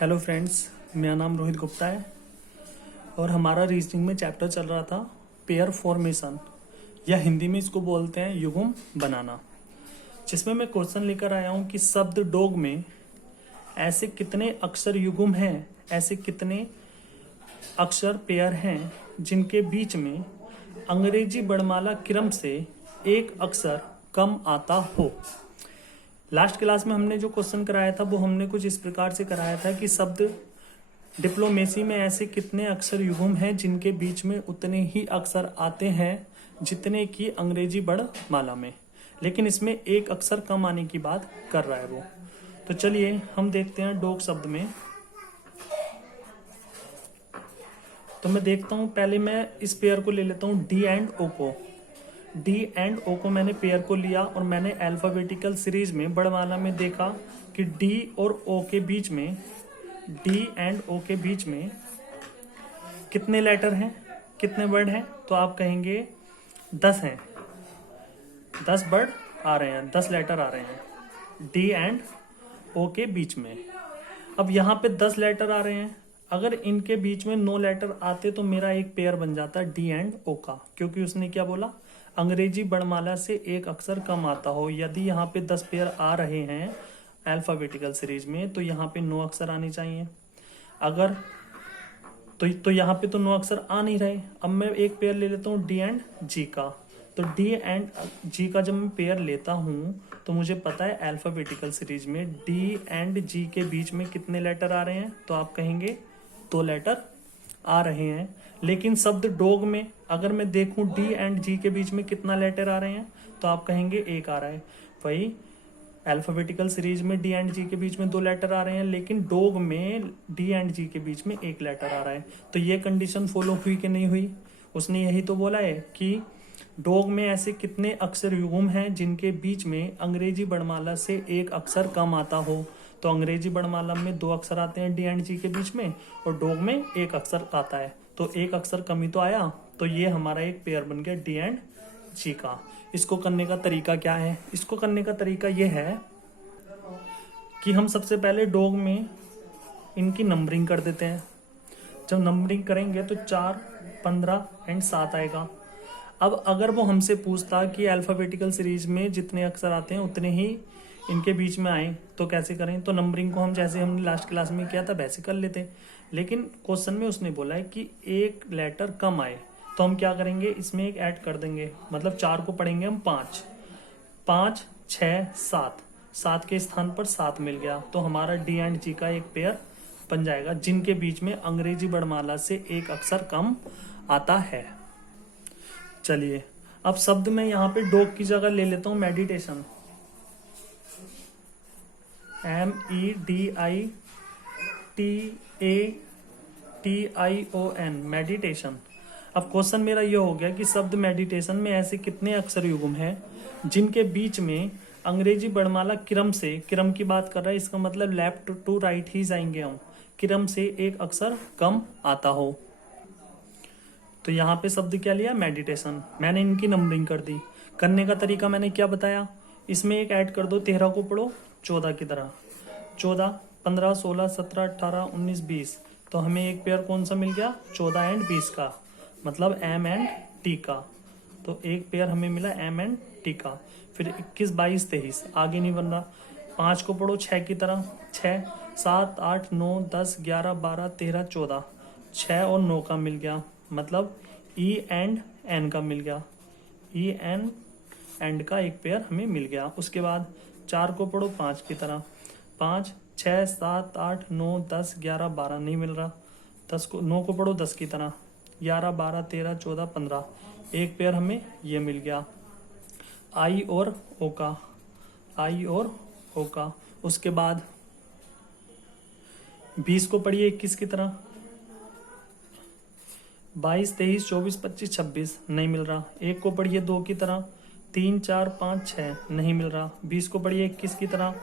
Hello friends, मेरा नाम रोहित गुप्ता है और हमारा रीजनिंग में चैप्टर चल रहा था पेयर फॉर्मेशन या हिंदी में इसको बोलते हैं युग्म बनाना, जिसमें मैं क्वेश्चन लेकर आया हूँ कि शब्द डॉग में ऐसे कितने अक्षर युग्म हैं, ऐसे कितने अक्षर पेयर हैं जिनके बीच में अंग्रेजी वर्णमाला क्रम से एक अक्षर कम आता हो। लास्ट क्लास में हमने जो क्वेश्चन कराया था वो हमने कुछ इस प्रकार से कराया था कि शब्द डिप्लोमेसी में ऐसे कितने अक्षर युग्म हैं जिनके बीच में उतने ही अक्षर आते हैं जितने की अंग्रेजी वर्णमाला में, लेकिन इसमें एक अक्षर कम आने की बात कर रहा है वो। तो चलिए हम देखते हैं डॉग शब्द में। तो मैं देखता हूं, पहले मैं इस पेयर को ले लेता हूं डी एंड ओ को। डी एंड ओ को मैंने पेयर को लिया और मैंने अल्फाबेटिकल सीरीज में वर्णमाला में देखा कि डी और ओ के बीच में, डी एंड ओ के बीच में कितने लेटर हैं, कितने वर्ड हैं। तो आप कहेंगे 10 हैं, 10 वर्ड आ रहे हैं, 10 लेटर आ रहे हैं डी एंड ओ के बीच में। अब यहाँ पे 10 लेटर आ रहे हैं, अगर इनके बीच में 9 लेटर आते तो मेरा एक पेयर बन जाता डी एंड ओ का, क्योंकि उसने क्या बोला, अंग्रेजी वर्णमाला से एक अक्षर कम आता हो। यदि यहाँ पे 10 पेयर आ रहे हैं अल्फाबेटिकल सीरीज में तो यहाँ पे 9 अक्षर आने चाहिए। अगर तो यहाँ पे तो 9 अक्षर आ नहीं रहे। अब मैं एक पेयर ले लेता हूँ डी एंड जी का। तो डी एंड जी का जब मैं पेयर लेता हूँ तो मुझे पता है अल्फाबेटिकल सीरीज में डी एंड जी के बीच में कितने लेटर आ रहे हैं। तो आप कहेंगे 2 लेटर आ रहे हैं। लेकिन शब्द डॉग में अगर मैं देखूं डी एंड जी के बीच में कितना लेटर आ रहे हैं तो आप कहेंगे 1 आ रहा है। वही अल्फाबेटिकल सीरीज में डी एंड जी के बीच में 2 लेटर आ रहे हैं, लेकिन डॉग में डी एंड जी के बीच में 1 लेटर आ रहा है। तो ये कंडीशन फॉलो हुई कि नहीं हुई? उसने यही तो बोला है कि डॉग में ऐसे कितने अक्षर युग्म हैं जिनके बीच में अंग्रेजी वर्णमाला से एक अक्षर कम आता हो। तो अंग्रेजी वर्णमाला में 2 अक्षर आते हैं डी एंड जी के बीच में और डॉग में 1 अक्षर आता है, तो एक अक्षर कम ही तो आया। तो ये हमारा एक पेयर बन गया डी एंड जी का। इसको करने का तरीका क्या है? इसको करने का तरीका ये है कि हम सबसे पहले डॉग में इनकी नंबरिंग कर देते हैं। जब नंबरिंग करेंगे तो 4, 15 एंड 7 आएगा। अब अगर वो हमसे पूछता कि अल्फाबेटिकल सीरीज में जितने अक्षर आते हैं उतने ही इनके बीच में आए तो कैसे करें? तो नंबरिंग को हम जैसे हमने लास्ट क्लास में किया था वैसे कर लेते, लेकिन क्वेश्चन में उसने बोला है कि एक लेटर कम आए तो हम क्या करेंगे, इसमें एक ऐड कर देंगे। मतलब 4 को पढ़ेंगे हम 5, 5, 6, 7, 7 के स्थान पर 7 मिल गया। तो हमारा डी एंड जी का एक पेयर बन जाएगा जिनके बीच में अंग्रेजी वर्णमाला से एक अक्षर कम आता है। चलिए अब शब्द में यहाँ पे डॉग की जगह ले लेता हूं मेडिटेशन, MEDITATION, मेडिटेशन। अब क्वेश्चन मेरा ये हो गया कि शब्द मेडिटेशन में ऐसे कितने अक्षर युग्म हैं जिनके बीच में अंग्रेजी वर्णमाला क्रम से, क्रम की बात कर रहा है, इसका मतलब लेफ्ट टू राइट ही जाएंगे हम, क्रम से एक अक्षर कम आता हो। तो यहाँ पे शब्द क्या लिया, मेडिटेशन। मैंने इनकी नंबरिंग कर दी। करने का तरीका मैंने क्या बताया, इसमें एक ऐड कर दो, 13 को पढ़ो 14 की तरह, 14, 15, 16, 17, 18, 19, 20। तो हमें एक पेयर कौन सा मिल गया, 14 एंड 20 का, मतलब एम एंड टी का। तो एक पेयर हमें मिला एम एंड टी का। फिर 21, 22, 23 आगे नहीं बन रहा। 5 को पढ़ो 6 की तरह, 6, 7, 8, 9, 10, 11, 12, 13, 14, 6 और 9 का मिल गया, मतलब ई एंड एन का मिल गया, ई एन एंड का एक पेयर हमें मिल गया। उसके बाद 4 को पढ़ो 5 की तरह, 5, 6, 7, 8, 9, 10, 11, 12 नहीं मिल रहा। 9 को पढ़ो 10 की तरह, 11, 12, 13, 14, 15 एक पेयर हमें ये मिल गया, आई और ओ का, आई और ओ का। उसके बाद 20 को पढ़िए 21 की तरह, 22, 23, 24, 25, 26 नहीं मिल रहा। 1 को पढ़िए 2 की तरह, 3, 4, 5, 6 नहीं मिल रहा। 20 को पढ़िए 21 की तरह,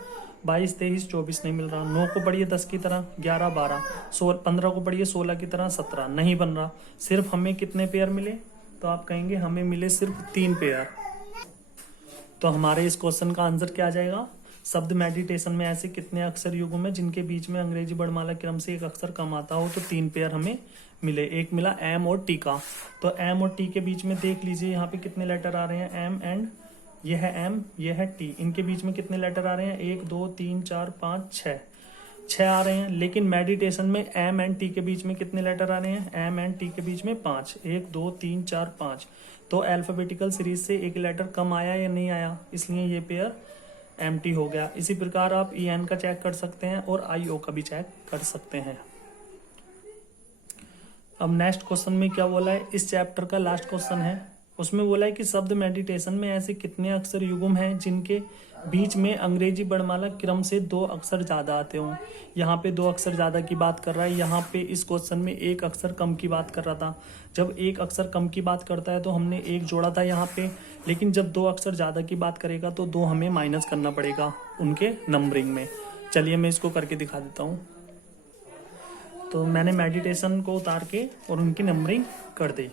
22, 23, 24 नहीं मिल रहा। 9 को पढ़िए 10 की तरह, 11, 12, 15 को पढ़िए 16 की तरह, 17 नहीं बन रहा। सिर्फ हमें कितने पेयर मिले? तो आप कहेंगे हमें मिले सिर्फ 3 पेयर। तो हमारे इस क्वेश्चन का आंसर क्या आ जाएगा, शब्द मेडिटेशन में ऐसे कितने अक्षर युग्म है जिनके बीच में अंग्रेजी वर्णमाला क्रम से एक अक्षर कम आता हो, तो 3 पेयर हमें मिले। एक मिला एम और टी का, तो एम और टी के बीच में देख लीजिए यहाँ पे कितने लेटर आ रहे हैं, एम एंड ये है एम, ये है टी, इनके बीच में कितने लेटर आ रहे हैं, 1 2 3 4 5 6 आ रहे हैं। लेकिन मेडिटेशन में एम एंड टी के बीच में कितने लेटर आ रहे हैं, एम एंड टी के बीच में 5, 1 2 3 4 5। तो अल्फाबेटिकल सीरीज से एक लेटर कम आया या नहीं आया, इसलिए ये पेयर एम्प्टी हो गया। इसी प्रकार आप ई एन का चेक कर सकते हैं और आई ओ का भी चेक कर सकते हैं। अब नेक्स्ट क्वेश्चन में क्या बोला है, इस चैप्टर का लास्ट क्वेश्चन है, उसमें बोला है कि शब्द मेडिटेशन में ऐसे कितने अक्षर युग्म हैं जिनके बीच में अंग्रेजी वर्णमाला क्रम से 2 अक्षर ज्यादा आते हों। यहाँ पे 2 अक्षर ज्यादा की बात कर रहा है, यहाँ पे इस क्वेश्चन में 1 अक्षर कम की बात कर रहा था। जब 1 अक्षर कम की बात करता है तो हमने 1 जोड़ा था यहाँ पे, लेकिन जब 2 अक्षर ज्यादा की बात करेगा तो 2 हमें माइनस करना पड़ेगा उनके नंबरिंग में। चलिए मैं इसको करके दिखा देता हूँ। तो मैंने मेडिटेशन को उतार के और उनकी नंबरिंग कर दी।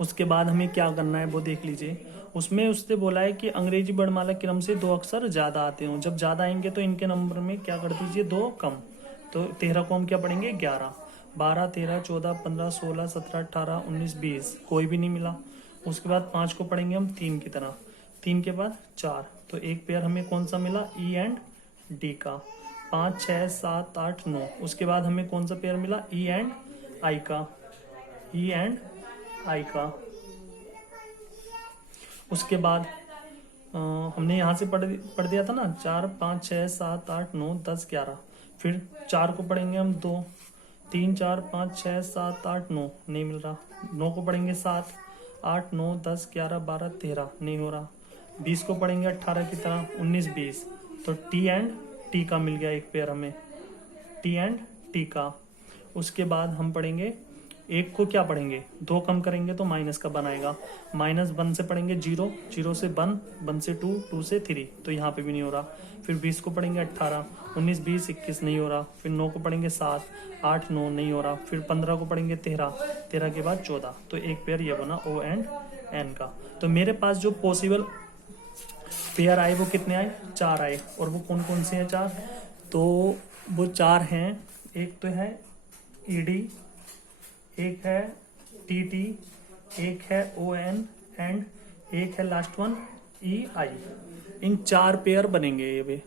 उसके बाद हमें क्या करना है वो देख लीजिए। उसमें उससे बोला है कि अंग्रेजी वर्णमाला क्रम से 2 अक्षर ज्यादा आते हों। जब ज्यादा आएंगे तो इनके नंबर में क्या कर दीजिए, 2 कम। तो 13 को हम क्या पढ़ेंगे, 11, 12 13 14 15 16 17 18 19 20, कोई भी नहीं मिला। उसके बाद 5 को पढ़ेंगे हम 3 की तरह, 3 के बाद 4, तो एक पेयर हमें कौन सा मिला, ई एंड डी का। 5 6 7 8 9, उसके बाद हमें कौन सा पेयर मिला, ई एंड आई का, ई एंड आई का। उसके बाद हमने यहाँ से पढ़ दिया था ना, 4 5 6 7 8 9 10 11। फिर 4 को पढ़ेंगे हम 2, 3 4 5 6 7 8 9, नहीं मिल रहा। 9 को पढ़ेंगे 7 8 9 10 11 12 13, नहीं हो रहा। 20 को पढ़ेंगे 18 की तरह, 19 20, तो टी एंड टी का मिल गया एक पेयर हमें, टी एंड टी का। उसके बाद हम पढ़ेंगे 1 को क्या पढ़ेंगे, 2 कम करेंगे तो माइनस का बनाएगा। -1 से पढ़ेंगे 0, 0 से 1, 1 से 2, 2 से 3, तो यहाँ पे भी नहीं हो रहा। फिर 20 को पढ़ेंगे 18, 19 20 21, नहीं हो रहा। फिर 9 को पढ़ेंगे 7 8 9, नहीं हो रहा। फिर 15 को पढ़ेंगे 13, 13 के बाद 14, तो एक पेयर ये बना ओ एंड एन का। तो मेरे पास जो पॉसिबल पेयर आए वो कितने आए, 4 आए। और वो कौन कौन से हैं 4, तो वो 4 हैं, एक तो है ईडी, एक है टीटी, एक है ओ एन एंड एक है लास्ट वन ई आई। इन 4 पेयर बनेंगे ये वे।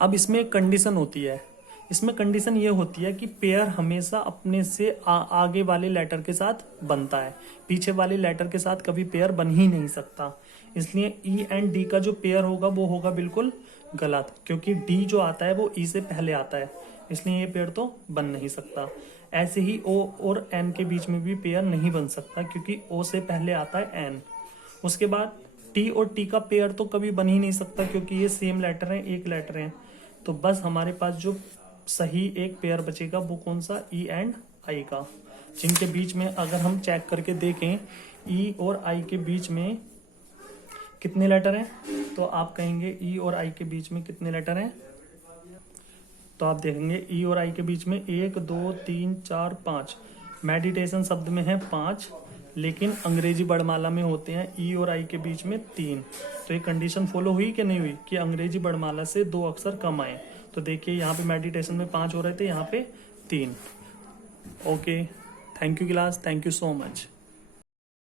अब इसमें एक कंडीशन होती है, इसमें कंडीशन ये होती है कि पेयर हमेशा अपने से आगे वाले लेटर के साथ बनता है, पीछे वाले लेटर के साथ कभी पेयर बन ही नहीं सकता। इसलिए ई एंड डी का जो पेयर होगा वो होगा बिल्कुल गलत, क्योंकि डी जो आता है वो ई से पहले आता है, इसलिए ये पेयर तो बन नहीं सकता। ऐसे ही ओ और एन के बीच में भी पेयर नहीं बन सकता, क्योंकि ओ से पहले आता है एन। उसके बाद टी और टी का पेयर तो कभी बन ही नहीं सकता, क्योंकि ये सेम लेटर हैं, एक लेटर हैं। तो बस हमारे पास जो सही एक पेयर बचेगा वो कौन सा, ई एंड आई का, जिनके बीच में अगर हम चेक करके देखें ई और आई के बीच में कितने लेटर हैं, तो आप कहेंगे ई और आई के बीच में कितने लेटर हैं, तो आप देखेंगे ई और आई के बीच में 1 2 3 4 5। मेडिटेशन शब्द में है 5, लेकिन अंग्रेजी वर्णमाला में होते हैं ई और आई के बीच में 3। तो ये कंडीशन फॉलो हुई कि नहीं हुई कि अंग्रेजी वर्णमाला से 2 अक्षर कम आए। तो देखिए यहाँ पे मेडिटेशन में 5 हो रहे थे, यहाँ पे 3। Okay, thank you class, thank you so much.